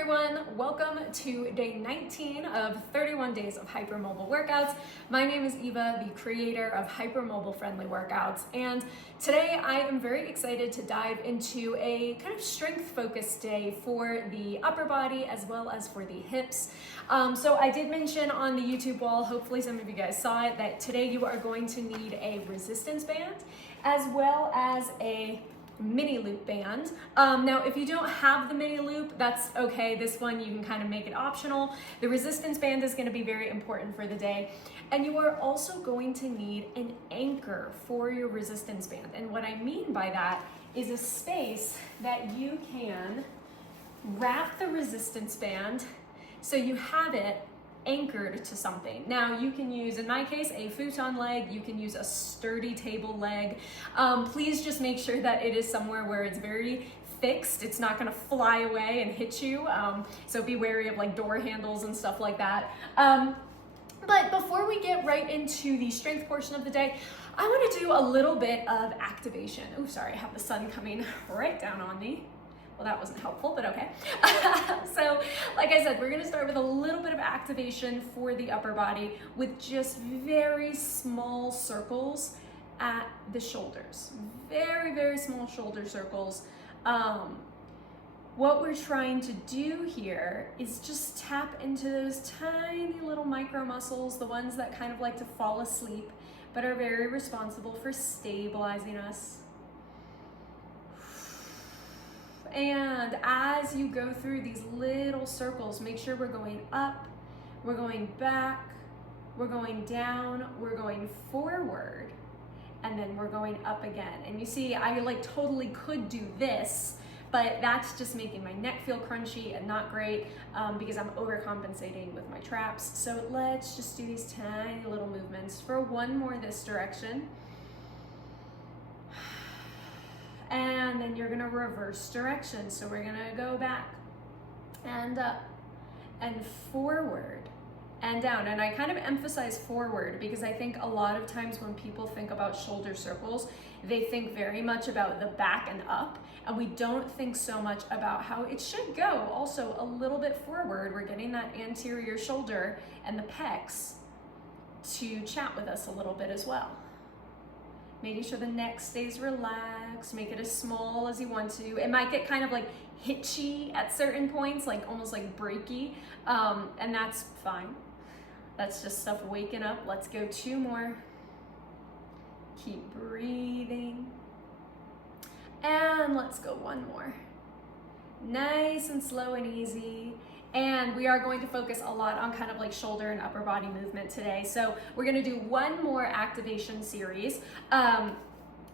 everyone, welcome to day 19 of 31 days of hypermobile workouts. My name is Eva, the creator of hypermobile friendly workouts, and today I am very excited to dive into a kind of strength focused day for the upper body as well as for the hips. So I did mention on the YouTube wall, hopefully some of you guys saw it, that today you are going to need a resistance band as well as a mini loop band. Now, if you don't have the mini loop, that's okay. This one, you can kind of make it optional. The resistance band is going to be very important for the day. And you are also going to need an anchor for your resistance band. And what I mean by that is a space that you can wrap the resistance band so you have it anchored to something. Now you can use, in my case, a futon leg, you can use a sturdy table leg. Please just make sure that it is somewhere where it's very fixed. It's not gonna fly away and hit you. So be wary of like door handles and stuff like that. But before we get right into the strength portion of the day, I wanna do a little bit of activation. Oh, sorry, I have the sun coming right down on me. Well, that wasn't helpful, but okay. So, like I said, we're gonna start with a little bit of activation for the upper body with just very small circles at the shoulders. Very, very small shoulder circles. What we're trying to do here is just tap into those tiny little micro muscles, the ones that kind of like to fall asleep, but are very responsible for stabilizing us. And as you go through these little circles, make sure we're going up, we're going back, we're going down, we're going forward, and then we're going up again. And you see, I like totally could do this, but that's just making my neck feel crunchy and not great because I'm overcompensating with my traps. So let's just do these tiny little movements for one more this direction. And then you're gonna reverse direction. So we're gonna go back and up and forward and down. And I kind of emphasize forward because I think a lot of times when people think about shoulder circles, they think very much about the back and up, and we don't think so much about how it should go also a little bit forward. We're getting that anterior shoulder and the pecs to chat with us a little bit as well. Making sure the neck stays relaxed, make it as small as you want to. It might get kind of like hitchy at certain points, like almost like breaky, and that's fine. That's just stuff waking up. Let's go two more. Keep breathing. And let's go one more. Nice and slow and easy. And we are going to focus a lot on kind of like shoulder and upper body movement today. So we're gonna do one more activation series.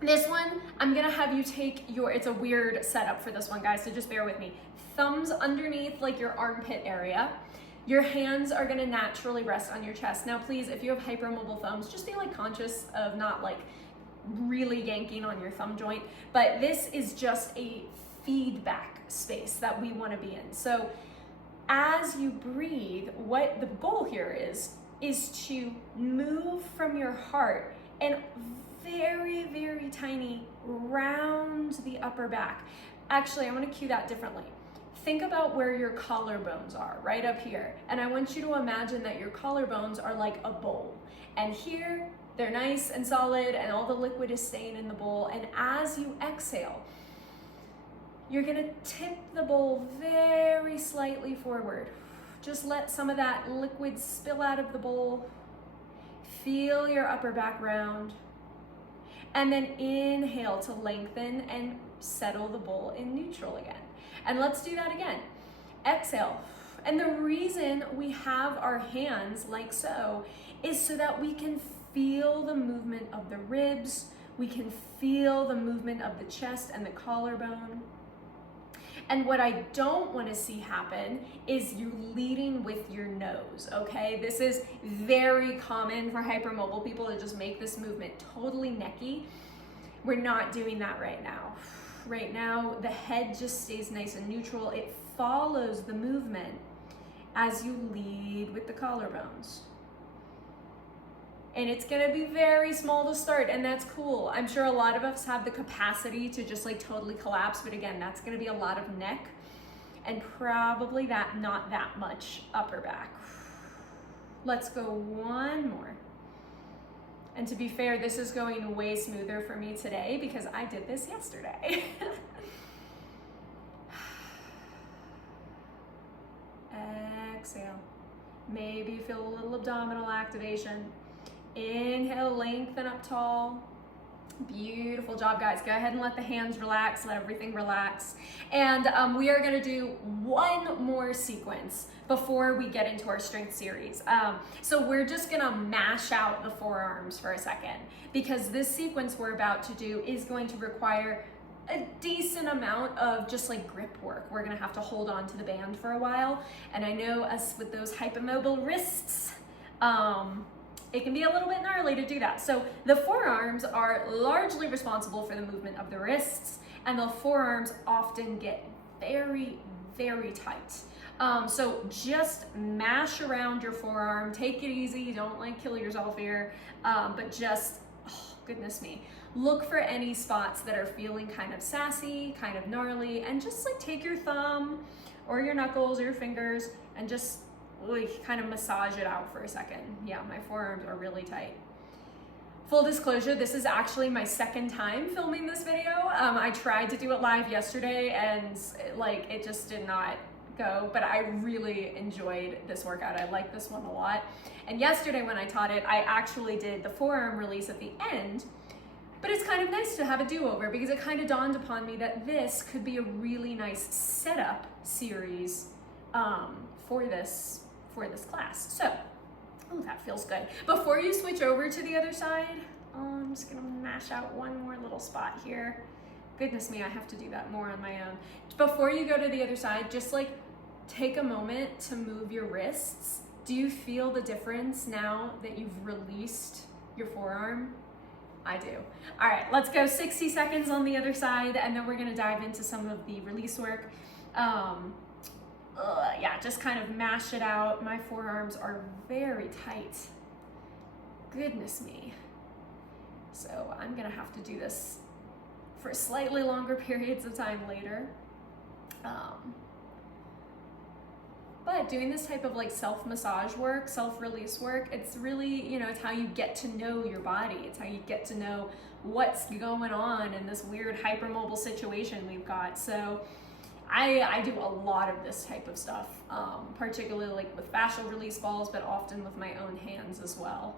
This one, I'm gonna have you take it's a weird setup for this one, guys, so just bear with me. Thumbs underneath like your armpit area. Your hands are gonna naturally rest on your chest. Now please, if you have hypermobile thumbs, just be like conscious of not like really yanking on your thumb joint, but this is just a feedback space that we wanna be in. So as you breathe, what the goal here is to move from your heart and very, very tiny round the upper back. Actually, I want to cue that differently. Think about where your collarbones are, right up here. And I want you to imagine that your collarbones are like a bowl. And here, they're nice and solid and all the liquid is staying in the bowl. And as you exhale, you're gonna tip the bowl very slightly forward. Just let some of that liquid spill out of the bowl. Feel your upper back round. And then inhale to lengthen and settle the bowl in neutral again. And let's do that again. Exhale. And the reason we have our hands like so is so that we can feel the movement of the ribs. We can feel the movement of the chest and the collarbone. And what I don't want to see happen is you leading with your nose, okay? This is very common for hypermobile people to just make this movement totally necky. We're not doing that right now. Right now, the head just stays nice and neutral. It follows the movement as you lead with the collarbones. And it's gonna be very small to start, and that's cool. I'm sure a lot of us have the capacity to just like totally collapse, but again, that's gonna be a lot of neck. and probably not that much upper back. Let's go one more. And to be fair, this is going way smoother for me today because I did this yesterday. Exhale. Maybe you feel a little abdominal activation. Inhale, lengthen up tall. Beautiful job, guys. Go ahead and let the hands relax, let everything relax. And we are gonna do one more sequence before we get into our strength series. So we're just gonna mash out the forearms for a second because this sequence we're about to do is going to require a decent amount of just like grip work. We're gonna have to hold on to the band for a while. And I know us with those hypermobile wrists, it can be a little bit gnarly to do that. So the forearms are largely responsible for the movement of the wrists, and the forearms often get very, very tight. So just mash around your forearm, take it easy, don't like kill yourself here, but just, oh, goodness me. Look for any spots that are feeling kind of sassy, kind of gnarly, and just like take your thumb or your knuckles or your fingers and just like kind of massage it out for a second. Yeah, my forearms are really tight. Full disclosure, this is actually my second time filming this video. I tried to do it live yesterday and it just did not go, but I really enjoyed this workout. I like this one a lot. And yesterday when I taught it, I actually did the forearm release at the end, but it's kind of nice to have a do-over because it kind of dawned upon me that this could be a really nice setup series for this class. So, oh, that feels good. Before you switch over to the other side, I'm just gonna mash out one more little spot here. Goodness me, I have to do that more on my own. Before you go to the other side, just like take a moment to move your wrists. Do you feel the difference now that you've released your forearm? I do. All right, let's go 60 seconds on the other side, and then we're gonna dive into some of the release work. Yeah, just kind of mash it out. My forearms are very tight. Goodness me. So I'm gonna have to do this for slightly longer periods of time later. But doing this type of like self-massage work, self-release work, it's really, it's how you get to know your body. It's how you get to know what's going on in this weird hypermobile situation we've got. So I do a lot of this type of stuff, particularly like with fascial release balls, but often with my own hands as well.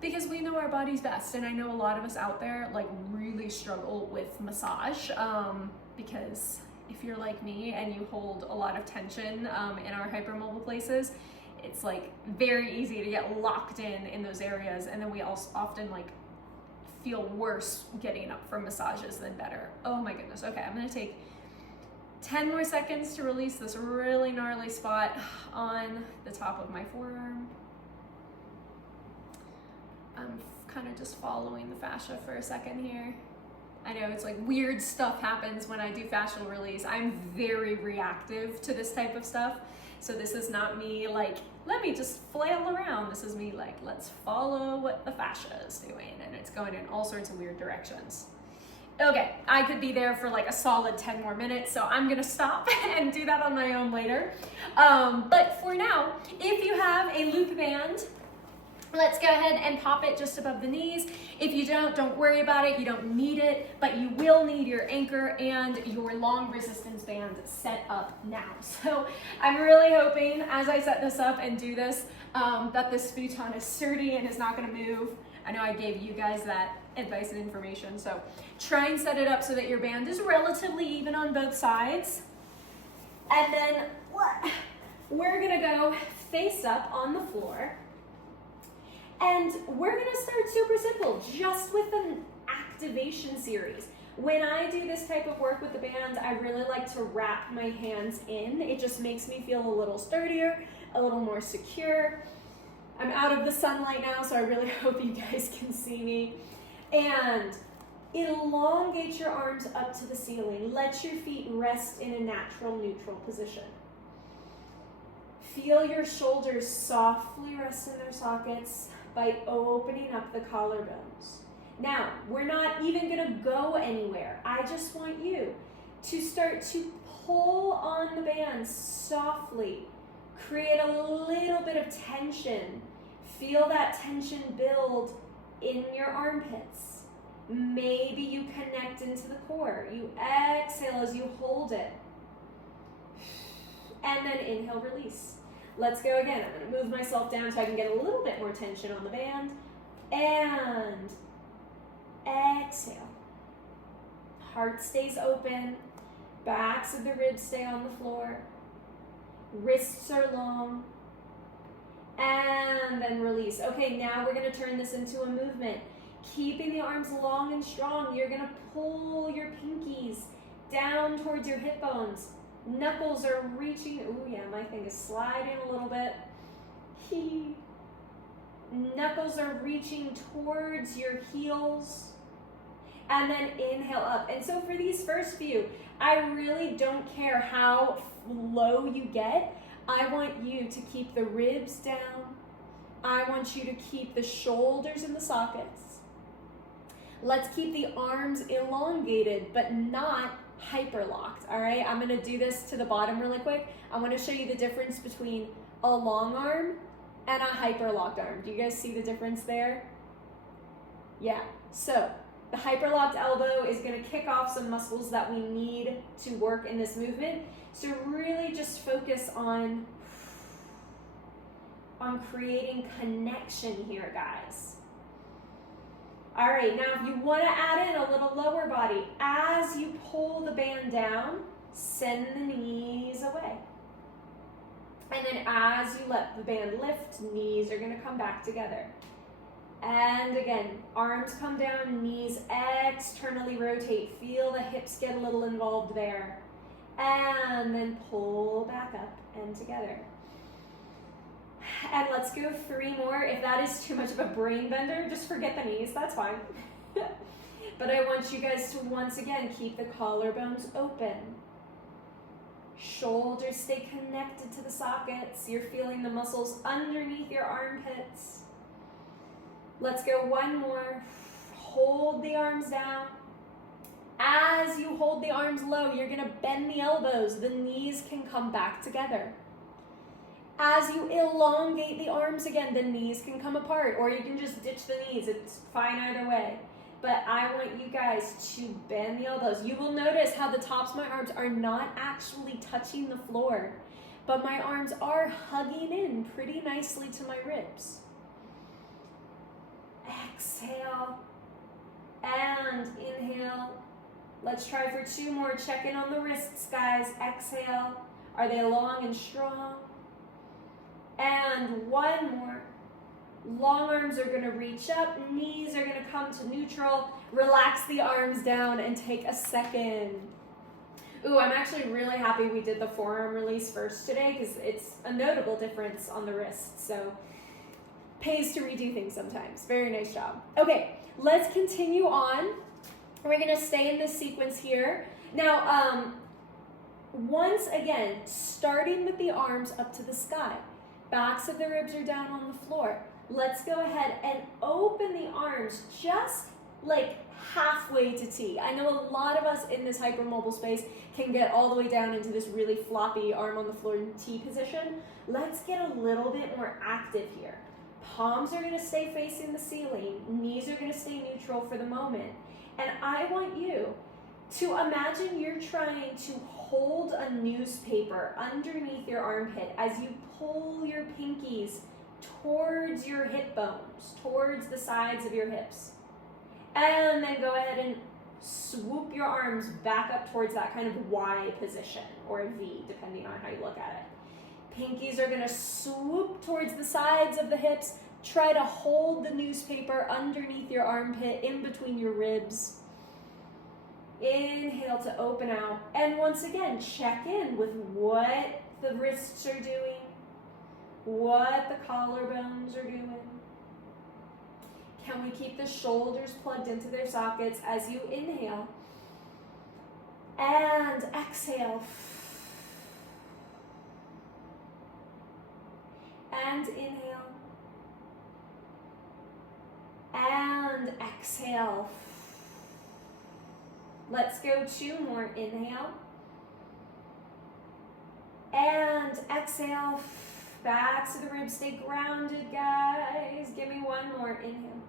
Because we know our bodies best, and I know a lot of us out there like really struggle with massage, because if you're like me and you hold a lot of tension in our hypermobile places, it's like very easy to get locked in those areas, and then we also often like feel worse getting up for massages than better. Oh my goodness. Okay, I'm gonna take 10 more seconds to release this really gnarly spot on the top of my forearm. I'm kind of just following the fascia for a second here. I know it's like weird stuff happens when I do fascial release. I'm very reactive to this type of stuff. So this is not me like, let me just flail around. This is me like, let's follow what the fascia is doing. And it's going in all sorts of weird directions. Okay, I could be there for like a solid 10 more minutes, so I'm gonna stop and do that on my own later. But for now, if you have a loop band, let's go ahead and pop it just above the knees. If you don't worry about it. You don't need it, but you will need your anchor and your long resistance band set up now. So I'm really hoping as I set this up and do this, that this futon is sturdy and is not gonna move. I know I gave you guys that advice and information, so try and set it up so that your band is relatively even on both sides. And then we're gonna go face up on the floor. And we're gonna start super simple, just with an activation series. When I do this type of work with the band, I really like to wrap my hands in. It just makes me feel a little sturdier, a little more secure. I'm out of the sunlight now, so I really hope you guys can see me. And elongate your arms up to the ceiling. Let your feet rest in a natural neutral position. Feel your shoulders softly rest in their sockets by opening up the collarbones. Now, we're not even gonna go anywhere. I just want you to start to pull on the band softly. Create a little bit of tension. Feel that tension build in your armpits. Maybe you connect into the core. You exhale as you hold it. And then inhale, release. Let's go again. I'm going to move myself down so I can get a little bit more tension on the band. And exhale. Heart stays open. Backs of the ribs stay on the floor. Wrists are long. And then release. Okay, now we're going to turn this into a movement. Keeping the arms long and strong, you're going to pull your pinkies down towards your hip bones. Knuckles are reaching. Ooh, yeah, my thing is sliding a little bit. Knuckles are reaching towards your heels. And then inhale up. And so for these first few, I really don't care how low you get. I want you to keep the ribs down. I want you to keep the shoulders in the sockets. Let's keep the arms elongated, but not hyperlocked, all right? I'm gonna do this to the bottom really quick. I wanna show you the difference between a long arm and a hyperlocked arm. Do you guys see the difference there? Yeah, so the hyperlocked elbow is gonna kick off some muscles that we need to work in this movement. So really just focus on creating connection here, guys. All right, now if you want to add in a little lower body, as you pull the band down, send the knees away. And then as you let the band lift, knees are going to come back together. And again, arms come down, knees externally rotate. Feel the hips get a little involved there. And then pull back up and together. And let's go 3 more. If that is too much of a brain bender, just forget the knees, that's fine. But I want you guys to once again keep the collarbones open. Shoulders stay connected to the sockets. You're feeling the muscles underneath your armpits. Let's go 1 more. Hold the arms down. As you hold the arms low, you're gonna bend the elbows. The knees can come back together. As you elongate the arms again, the knees can come apart, or you can just ditch the knees. It's fine either way. But I want you guys to bend the elbows. You will notice how the tops of my arms are not actually touching the floor, but my arms are hugging in pretty nicely to my ribs. Exhale and inhale. Let's try for 2 more. Check in on the wrists, guys. Exhale. Are they long and strong? And 1 more. Long arms are gonna reach up, knees are gonna come to neutral. Relax the arms down and take a second. Ooh, I'm actually really happy we did the forearm release first today because it's a notable difference on the wrist. So pays to redo things sometimes. Very nice job. Okay, let's continue on. We're gonna stay in this sequence here. Now, once again, starting with the arms up to the sky. Backs of the ribs are down on the floor. Let's go ahead and open the arms just like halfway to T. I know a lot of us in this hypermobile space can get all the way down into this really floppy arm on the floor T position. Let's get a little bit more active here. Palms are gonna stay facing the ceiling. Knees are gonna stay neutral for the moment. And I want you to imagine you're trying to hold a newspaper underneath your armpit as you pull your pinkies towards your hip bones, towards the sides of your hips. And then go ahead and swoop your arms back up towards that kind of Y position, or V, depending on how you look at it. Pinkies are gonna swoop towards the sides of the hips. Try to hold the newspaper underneath your armpit, in between your ribs. Inhale to open out. And once again, check in with what the wrists are doing, what the collarbones are doing. Can we keep the shoulders plugged into their sockets as you inhale? And exhale. And inhale. And exhale. Let's go 2 more. Inhale. And exhale. Back to the ribs. Stay grounded, guys. Give me 1 more. Inhale.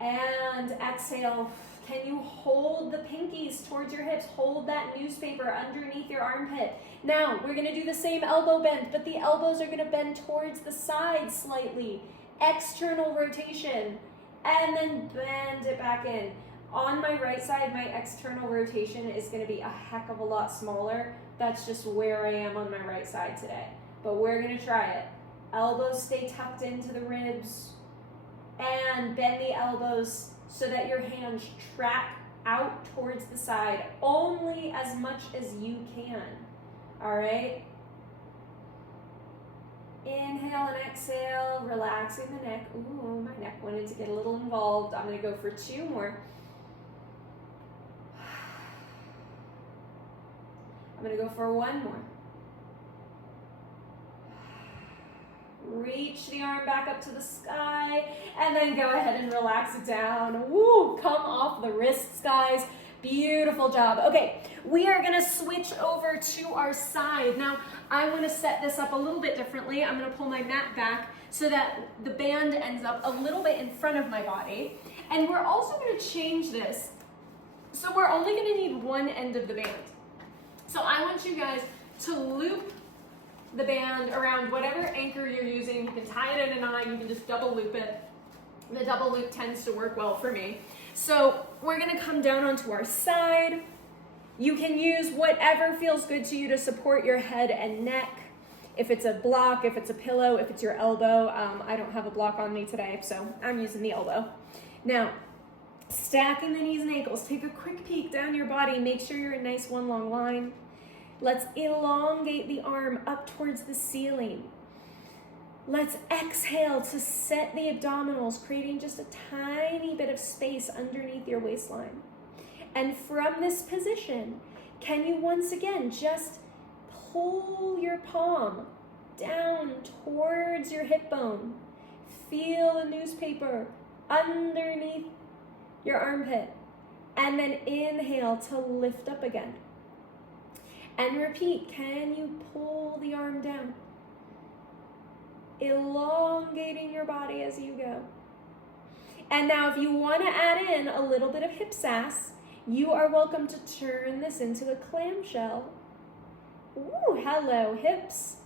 And exhale. Can you hold the pinkies towards your hips? Hold that newspaper underneath your armpit. Now, we're gonna do the same elbow bend, but the elbows are gonna bend towards the side slightly. External rotation. And then bend it back in. On my right side, my external rotation is gonna be a heck of a lot smaller. That's just where I am on my right side today. But we're gonna try it. Elbows stay tucked into the ribs. And bend the elbows so that your hands track out towards the side only as much as you can. All right? Inhale and exhale, relaxing the neck. Ooh, my neck wanted to get a little involved. I'm gonna go for 2 more. I'm gonna go for 1 more. Reach the arm back up to the sky, and then go ahead and relax it down. Woo, come off the wrists, guys. Beautiful job. Okay, we are gonna switch over to our side. Now, I wanna set this up a little bit differently. I'm gonna pull my mat back so that the band ends up a little bit in front of my body. And we're also gonna change this. So we're only gonna need 1 end of the band. So I want you guys to loop the band around whatever anchor you're using. You can tie it in a knot, you can just double loop it. The double loop tends to work well for me. So we're gonna come down onto our side. You can use whatever feels good to you to support your head and neck. If it's a block, if it's a pillow, if it's your elbow. I don't have a block on me today, so I'm using the elbow. Now, stacking the knees and ankles. Take a quick peek down your body. Make sure you're a nice 1 long line. Let's elongate the arm up towards the ceiling. Let's exhale to set the abdominals, creating just a tiny bit of space underneath your waistline. And from this position, can you once again just pull your palm down towards your hip bone? Feel the newspaper underneath your armpit. And then inhale to lift up again. And repeat, can you pull the arm down? Elongating your body as you go. And now if you want to add in a little bit of hip sass, you are welcome to turn this into a clamshell. Ooh, hello, hips.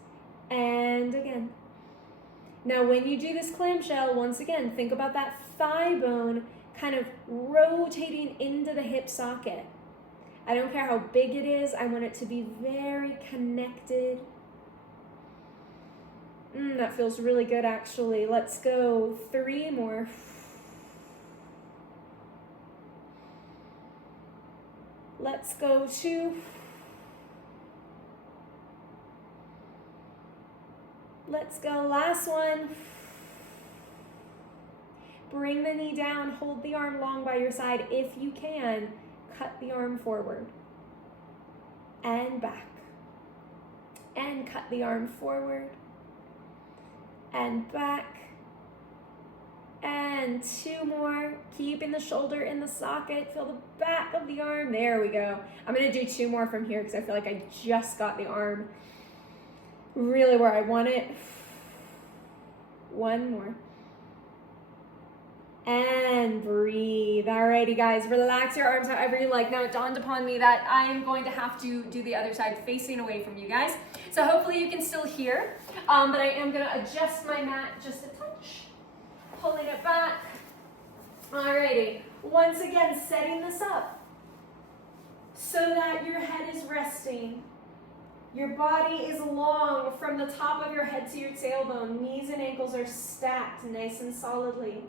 And again. Now when you do this clamshell, once again, think about that thigh bone kind of rotating into the hip socket. I don't care how big it is, I want it to be very connected. That feels really good actually. Let's go 3 more. Let's go 2. Let's go, last one. Bring the knee down, hold the arm long by your side if you can. Cut the arm forward and back, and cut the arm forward and back, and 2 more, keeping the shoulder in the socket. Feel the back of the arm. There we go. I'm gonna do 2 more from here because I feel like I just got the arm really where I want it. 1 more. And breathe. Alrighty guys, relax your arms however you like. Now it dawned upon me that I am going to have to do the other side facing away from you guys. So hopefully you can still hear, but I am gonna adjust my mat just a touch. Pulling it back. Alrighty, once again, setting this up so that your head is resting. Your body is long from the top of your head to your tailbone. Knees and ankles are stacked nice and solidly.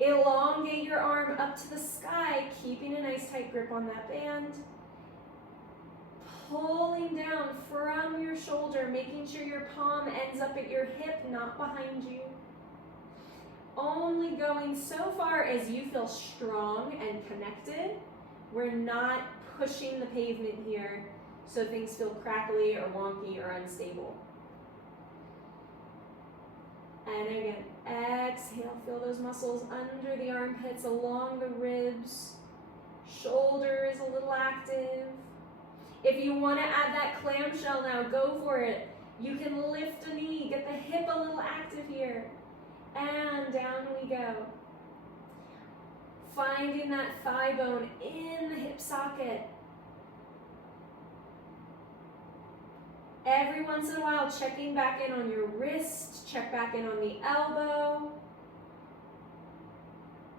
Elongate your arm up to the sky, keeping a nice tight grip on that band. Pulling down from your shoulder, making sure your palm ends up at your hip, not behind you. Only going so far as you feel strong and connected. We're not pushing the pavement here so things feel crackly or wonky or unstable. And again, exhale, feel those muscles under the armpits, along the ribs. If you want to add that clamshell now, go for it. You can lift a knee, get the hip a little active here. And down we go. Finding that thigh bone in the hip socket. Every once in a while, checking back in on your wrist, check back in on the elbow.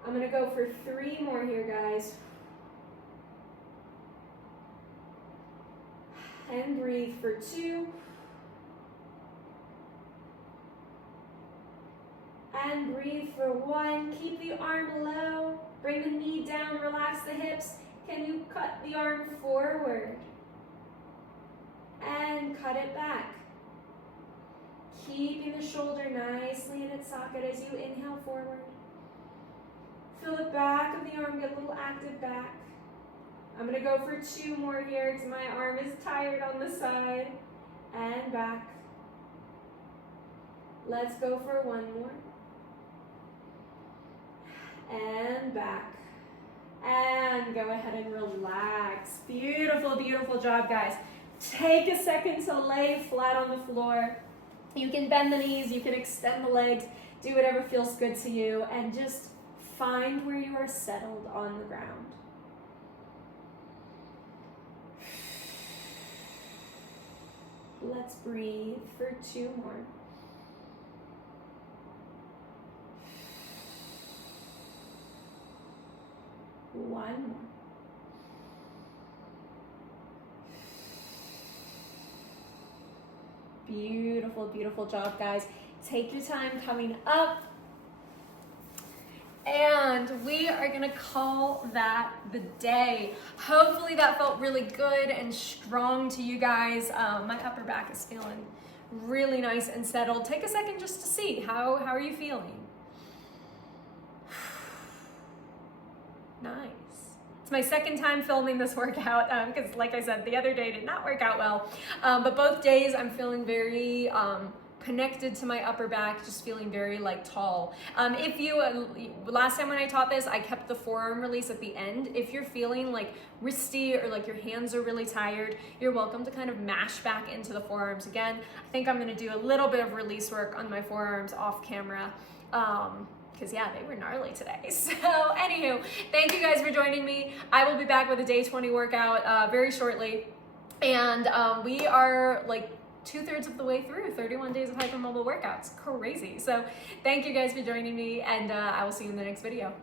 I'm gonna go for 3 more here, guys. And breathe for 2. And breathe for 1. Keep the arm low. Bring the knee down, relax the hips. Can you cut the arm forward? And cut it back. Keeping the shoulder nicely in its socket as you inhale forward. Feel the back of the arm get a little active back. I'm gonna go for 2 more here because my arm is tired on the side. And back. Let's go for 1 more. And back. And go ahead and relax. Beautiful, beautiful job, guys. Take a second to lay flat on the floor. You can bend the knees, you can extend the legs, do whatever feels good to you, and just find where you are settled on the ground. Let's breathe for 2 more. One more. Beautiful, beautiful job, guys. Take your time coming up. And we are gonna call that the day. Hopefully that felt really good and strong to you guys. My upper back is feeling really nice and settled. Take a second just to see, how are you feeling? Nice. It's my second time filming this workout because like I said, the other day did not work out well. But both days I'm feeling very connected to my upper back, just feeling very like tall. If you, last time when I taught this, I kept the forearm release at the end. If you're feeling like wristy or like your hands are really tired, you're welcome to kind of mash back into the forearms again. I think I'm gonna do a little bit of release work on my forearms off camera. Because yeah, they were gnarly today. So anywho, thank you guys for joining me. I will be back with a day 20 workout very shortly. And we are like 2/3 of the way through 31 days of hypermobile workouts. Crazy. So thank you guys for joining me, and I will see you in the next video.